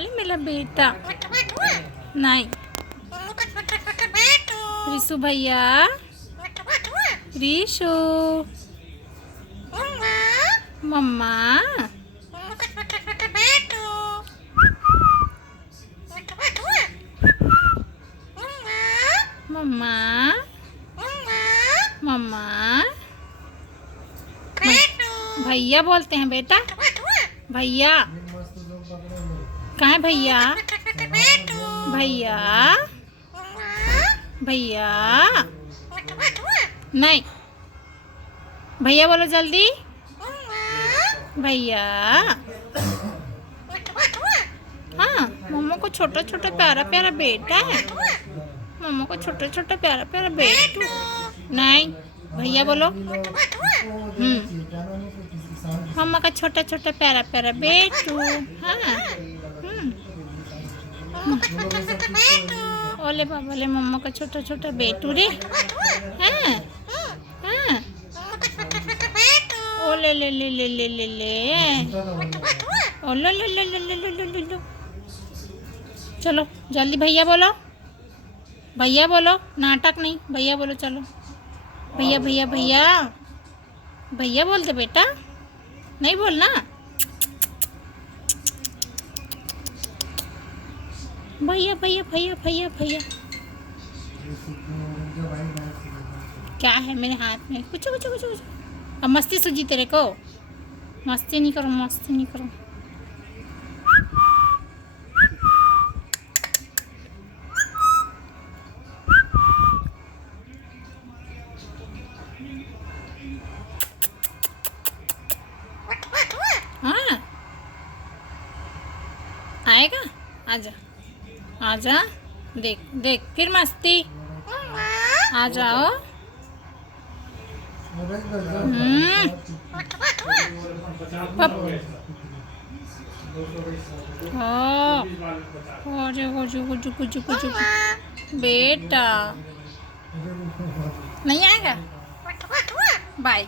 कमाल है मेरा बेटा। नहीं रिशु भैया, रिशु मम्मा, मम्मा, मम्मा, भैया बोलते हैं बेटा। भैया कहाँ है भैया? भैया, भैया नहीं, भैया बोलो जल्दी। भैया हाँ, मम्मा को छोटा छोटा प्यारा प्यारा बेटा है। मम्मा को छोटा छोटा प्यारा प्यारा बेटू। नहीं भैया बोलो। मम्मा का छोटा छोटा प्यारा प्यारा बेटू। हाँ ओले बाबा ले मम्मा का छोटा छोटा बेटू रे। हाँ हाँ ओले ले ले ले ले ले ले ओले ले ले ले ले ले ले ले ले। चलो जल्दी भैया बोलो, भैया बोलो, नाटक नहीं, भैया बोलो चलो। भैया भैया भैया भैया बोलते बेटा, नहीं बोलना। भैया भैया भैया भैया भैया क्या है मेरे हाथ में? कुछ कुछ कुछ कुछ। अब मस्ती सूझी तेरे को? मस्ती नहीं करो, मस्ती नहीं करो। हाँ आएगा, आजा आजा, देख देख फिर मस्ती। आ जाओ। बेटा नहीं आएगा। बाय।